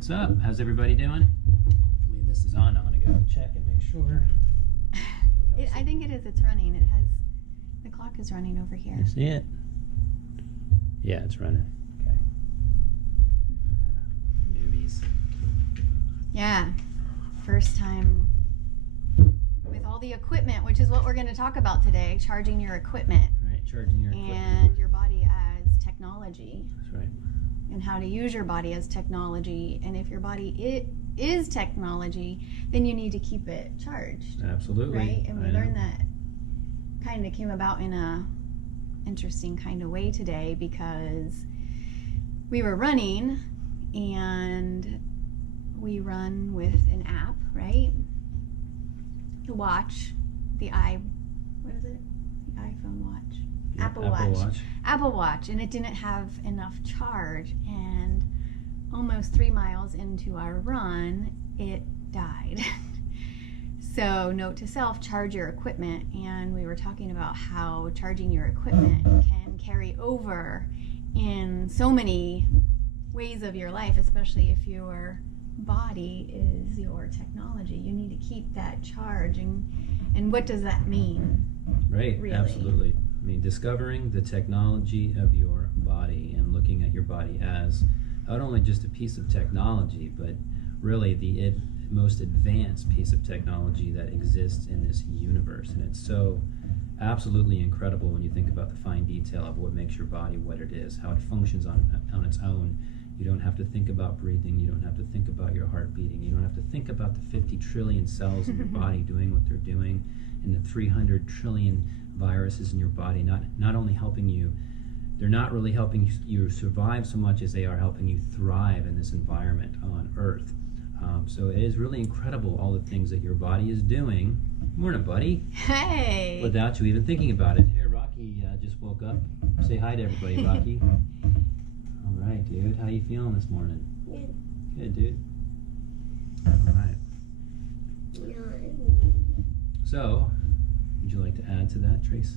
What's up? How's everybody doing? Hopefully this is on. I'm going to go check and make sure. I think it is. It's running. It has, the clock is running over here. You see it? Yeah, it's running. Okay. Newbies. Yeah. First time with all the equipment, which is what we're going to talk about today, charging your equipment. Right, charging your equipment. And your body as technology. That's right. And how to use your body as technology. And if your body is technology, then you need to keep it charged. Absolutely. Right? And we learned that kind of came about in a interesting kind of way today, because we were running, and we run with an app, right? The watch, what is it? The iPhone watch. Yeah, Apple Watch, and it didn't have enough charge, and almost 3 miles into our run it died. So note to self, charge your equipment. And we were talking about how charging your equipment can carry over in so many ways of your life, especially if your body is your technology. You need to keep that charge. And what does that mean? Right, really? Absolutely. I mean, discovering the technology of your body and looking at your body as not only just a piece of technology, but really the most advanced piece of technology that exists in this universe. And it's so absolutely incredible when you think about the fine detail of what makes your body what it is, how it functions on its own. You don't have to think about breathing. You don't have to think about your heart beating. You don't have to think about the 50 trillion cells in your body doing what they're doing, and the 300 trillion viruses in your body not only helping you, they're not really helping you survive so much as they are helping you thrive in this environment on Earth. So it is really incredible all the things that your body is doing. Morning, buddy. Hey. Without you even thinking about it. Here, Rocky just woke up. Say hi to everybody, Rocky. All right, dude. How you feeling this morning? Good. Good, dude. All right. So, would you like to add to that, Trace?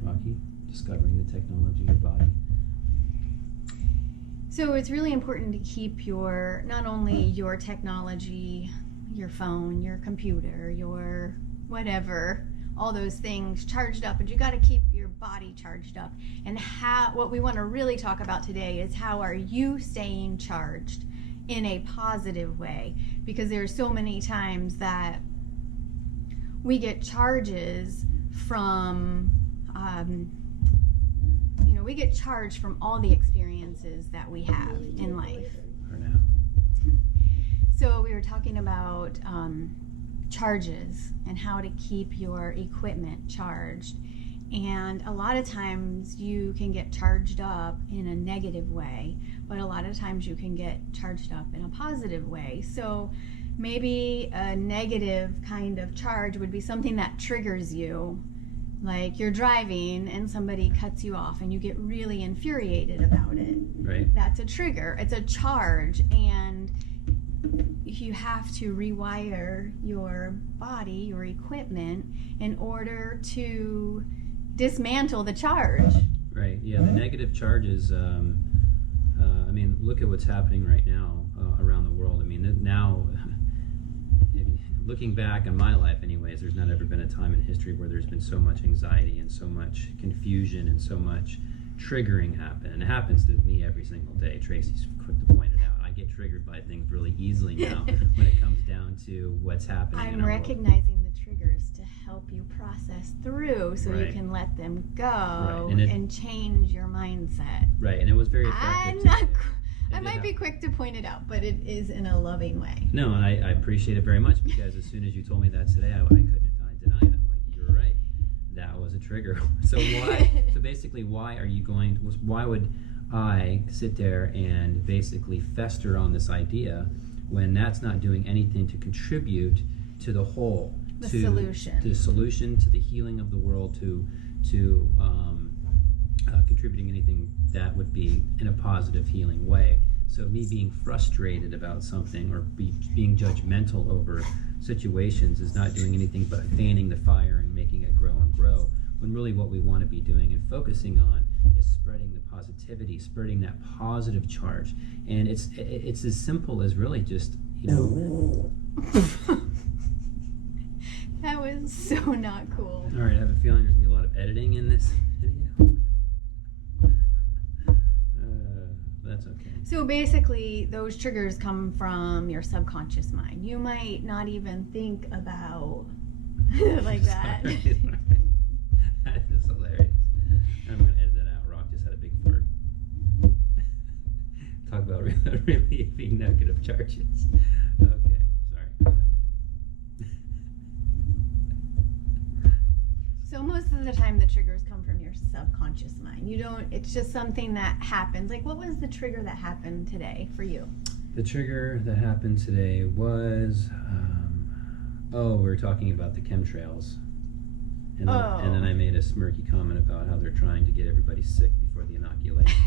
Rocky, discovering the technology of your body. So it's really important to keep not only your technology, your phone, your computer, your whatever, all those things charged up, but you got to keep your body charged up. And what we want to really talk about today is how are you staying charged in a positive way? Because there are so many times that we get charges from we get charged from all the experiences that we have in life. For now. So we were talking about charges and how to keep your equipment charged. And a lot of times you can get charged up in a negative way, but a lot of times you can get charged up in a positive way. So maybe a negative kind of charge would be something that triggers you. Like you're driving and somebody cuts you off and you get really infuriated about it. Right. That's a trigger. It's a charge, and you have to rewire your body, your equipment, in order to dismantle the charge. Right. Yeah. The negative charges. I mean, look at what's happening right now around the world. I mean, now. Looking back on my life anyways, there's not ever been a time in history where there's been so much anxiety and so much confusion and so much triggering happen. And it happens to me every single day. Tracy's quick to point it out. I get triggered by things really easily now when it comes down to what's happening in I'm our recognizing the triggers to help you process through so Right. you can let them go Right. and change your mindset. Right, and it was very effective. I might be quick to point it out, but it is in a loving way. No, and I appreciate it very much, because as soon as you told me that today, I couldn't deny it. I'm like, you're right. That was a trigger. So basically, why would I sit there and basically fester on this idea when that's not doing anything to contribute to the whole, The solution. to the solution, to the healing of the world, to contributing anything that would be in a positive, healing way. So me being frustrated about something or being judgmental over situations is not doing anything but fanning the fire and making it grow and grow, when really what we want to be doing and focusing on is spreading the positivity, spreading that positive charge. And it's as simple as really just, That was so not cool. All right, I have a feeling there's gonna be a lot of editing in this video. That's okay. So basically, those triggers come from your subconscious mind. You might not even think about like that. Sorry. That is hilarious. I'm going to edit that out. Rock just had a big fart. Talk about really being negative charges. Okay, sorry. Go ahead. So most of the time, the triggers come from your subconscious mind. You don't. It's just something that happens. Like, what was the trigger that happened today for you? The trigger that happened today was, we were talking about the chemtrails. And then I made a smirky comment about how they're trying to get everybody sick before the inoculation.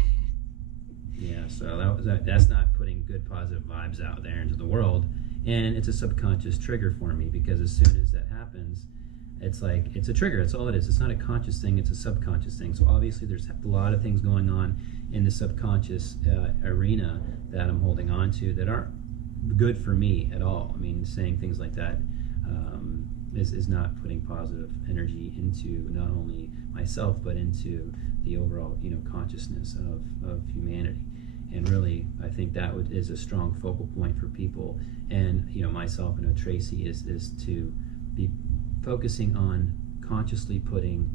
Yeah, so that's not putting good positive vibes out there into the world. And it's a subconscious trigger for me, because as soon as that happens, it's like, it's a trigger. That's all it is. It's not a conscious thing, it's a subconscious thing. So obviously there's a lot of things going on in the subconscious arena that I'm holding on to that aren't good for me at all. I mean, saying things like that is not putting positive energy into not only myself, but into the overall, consciousness of humanity. And really, I think that is a strong focal point for people. And, myself, Tracy is to be focusing on consciously putting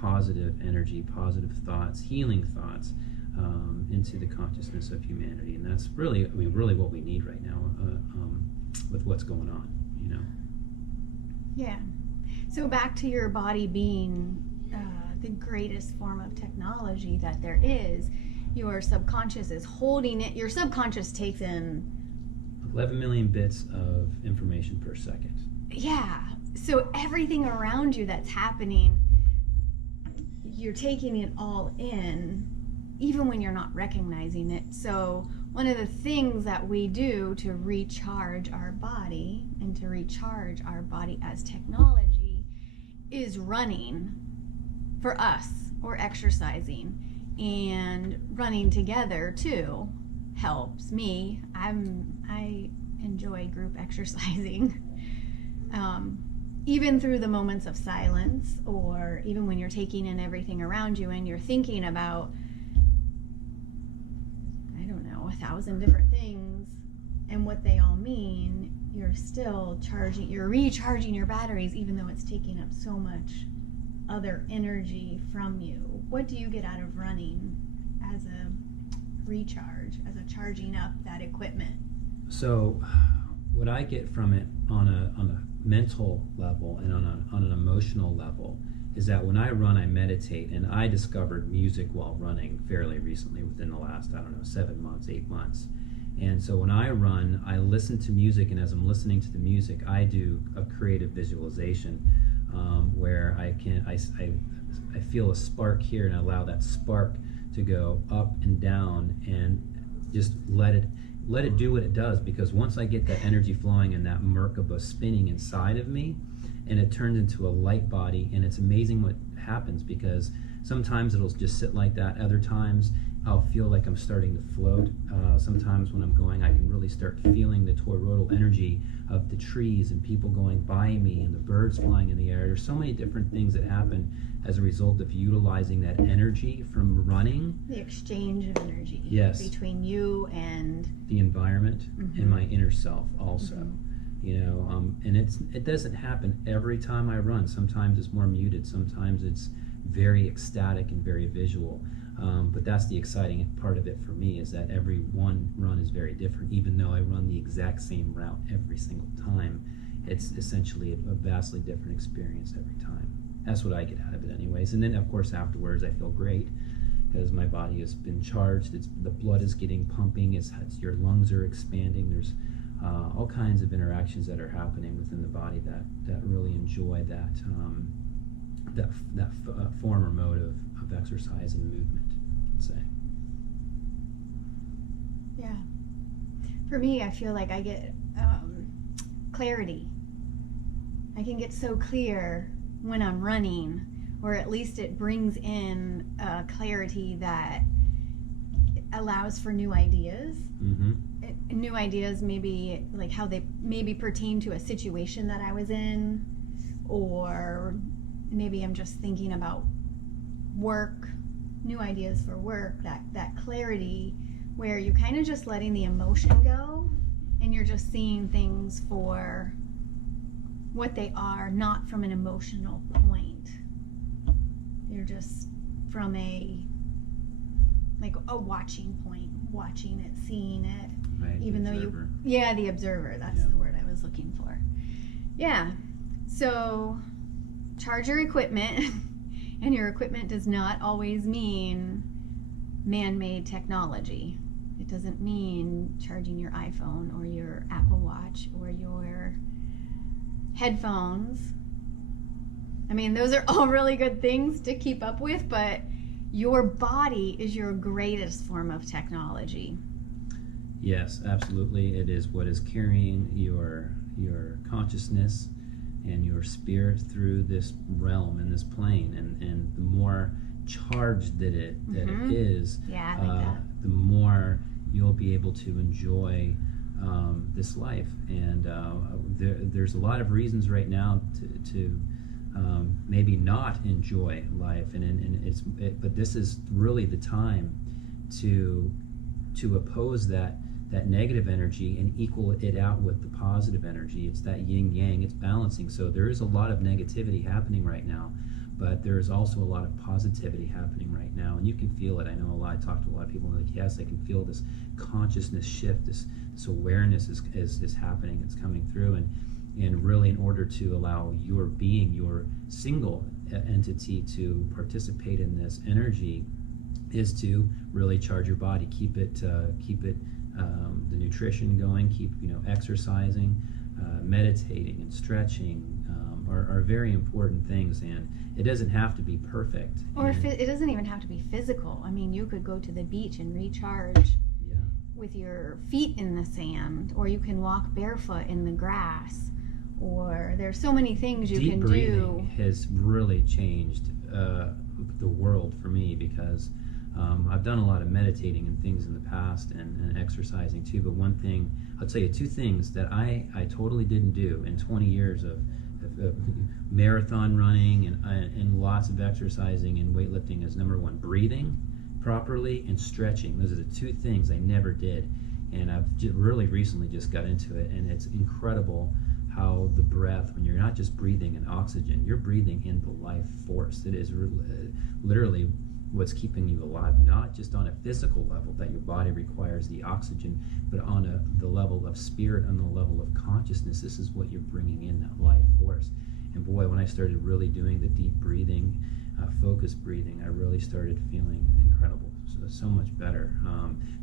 positive energy, positive thoughts, healing thoughts into the consciousness of humanity. And that's really what we need right now with what's going on, Yeah. So back to your body being the greatest form of technology that there is, your subconscious is holding it. Your subconscious takes in 11 million bits of information per second. Yeah. So everything around you that's happening, you're taking it all in, even when you're not recognizing it. So one of the things that we do to recharge our body and to recharge our body as technology is running for us, or exercising. And running together too helps me. I enjoy group exercising. Even through the moments of silence, or even when you're taking in everything around you and you're thinking about, 1,000 different things and what they all mean, you're still recharging your batteries, even though it's taking up so much other energy from you. What do you get out of running as a recharge, as a charging up that equipment? So what I get from it on a mental level and on an emotional level is that when I run, I meditate, and I discovered music while running fairly recently, within the last, 7 months, 8 months. And so when I run, I listen to music, and as I'm listening to the music, I do a creative visualization where I feel a spark here, and I allow that spark to go up and down, and just let it do what it does. Because once I get that energy flowing and that Merkaba spinning inside of me, and it turns into a light body, and it's amazing what happens, because sometimes it'll just sit like that. Other times I'll feel like I'm starting to float. Sometimes when I'm going, I can really start feeling the toroidal energy of the trees and people going by me and the birds flying in the air. There's so many different things that happen as a result of utilizing that energy from running. The exchange of energy. Yes. Between you and the environment and my inner self also. And it doesn't happen every time I run. Sometimes it's more muted, sometimes it's very ecstatic and very visual. But that's the exciting part of it for me, is that every one run is very different. Even though I run the exact same route every single time, it's essentially a vastly different experience every time. That's what I get out of it anyways. And then of course afterwards I feel great, because my body has been charged. The blood is getting pumping, your lungs are expanding. There's all kinds of interactions that are happening within the body that really enjoy that form or mode of exercise and movement, let's say. Yeah. For me, I feel like I get clarity. I can get so clear when I'm running, or at least it brings in clarity that allows for new ideas. Mm-hmm. New ideas, maybe like how they maybe pertain to a situation that I was in, or maybe I'm just thinking about work, new ideas for work, that clarity where you're kind of just letting the emotion go and you're just seeing things for what they are, not from an emotional point. You're just from a watching point, watching it, seeing it. Right. Even though the observer, that's the word I was looking for. Yeah. So charge your equipment, and your equipment does not always mean man-made technology. It doesn't mean charging your iPhone or your Apple Watch or your headphones. I mean, those are all really good things to keep up with, but your body is your greatest form of technology. Yes, absolutely. It is what is carrying your consciousness and your spirit through this realm and this plane, and the more charged that it is, I like that. the more you'll be able to enjoy this life. And there's a lot of reasons right now to maybe not enjoy life, but this is really the time to oppose that negative energy and equal it out with the positive energy. It's that yin yang, it's balancing. So there is a lot of negativity happening right now, but there is also a lot of positivity happening right now, and you can feel it. I know I talk to a lot of people, and like, yes, I can feel this consciousness shift, this awareness is happening, it's coming through, and really, in order to allow your being, your single entity, to participate in this energy, is to really charge your body, keep it the nutrition going, keep exercising, meditating and stretching are very important things, and it doesn't have to be perfect. Or it doesn't even have to be physical. I mean, you could go to the beach and recharge with your feet in the sand, or you can walk barefoot in the grass, or there's so many things you can do. Deep breathing has really changed the world for me, because I've done a lot of meditating and things in the past, and exercising too, but one thing, I'll tell you two things that I totally didn't do in 20 years of marathon running and lots of exercising and weightlifting is, number one, breathing properly and stretching. Those are the two things I never did, and I've really recently just got into it, and it's incredible how the breath, when you're not just breathing in oxygen, you're breathing in the life force. It is literally what's keeping you alive, not just on a physical level that your body requires the oxygen, but on the level of spirit, on the level of consciousness. This is what you're bringing in, that life force. And boy, when I started really doing the deep breathing, focused breathing, I really started feeling incredible, so much better,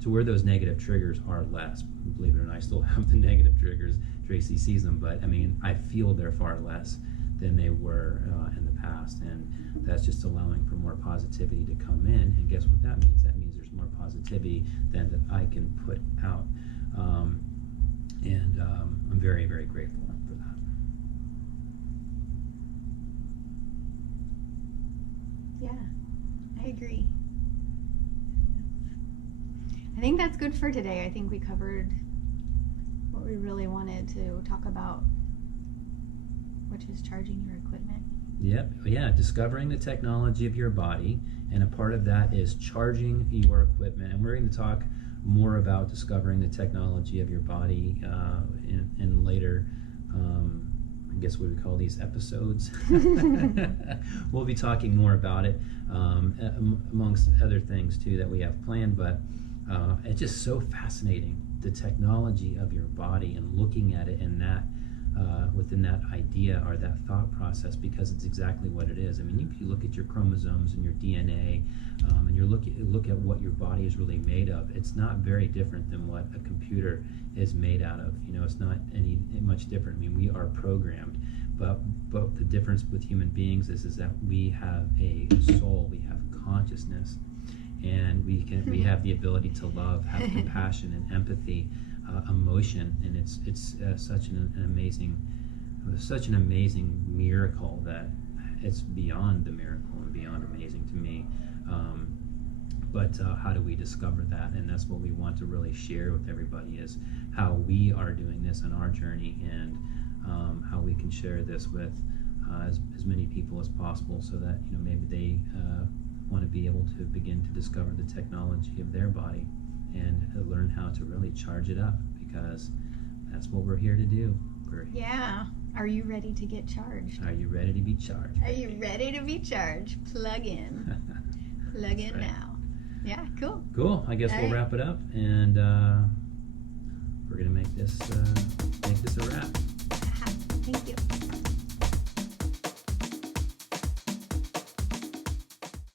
to where those negative triggers are less. Believe it or not, I still have the negative triggers. Tracy sees them, but I mean, I feel they're far less than they were in the past, and that's just allowing for more positivity to come in. And guess what that means? That means there's more positivity than that I can put out, and I'm very, very grateful for that. Yeah, I agree. I think that's good for today. I think we covered what we really wanted to talk about, which is charging your equipment. Yep. Yeah, discovering the technology of your body, and a part of that is charging your equipment. And we're going to talk more about discovering the technology of your body in later, I guess what we call these episodes. We'll be talking more about it, amongst other things too that we have planned, but it's just so fascinating, the technology of your body, and looking at it in that within that idea or that thought process, because it's exactly what it is. I mean, if you look at your chromosomes and your DNA, and you look at what your body is really made of, it's not very different than what a computer is made out of. It's not any much different. I mean, we are programmed, but the difference with human beings is that we have a soul, we have consciousness, and we have the ability to love, have compassion and empathy, emotion, and it's such an amazing miracle that it's beyond the miracle and beyond amazing to me. But how do we discover that? And that's what we want to really share with everybody, is how we are doing this on our journey, and how we can share this with as many people as possible, so that maybe they want to be able to begin to discover the technology of their body and learn how to really charge it up, because that's what we're here to do. Yeah. Are you ready to get charged? Are you ready to be charged? Are you ready to be charged? Plug in. Plug in right. now. Yeah, cool. Cool. I guess All we'll right. wrap it up, and we're going to make this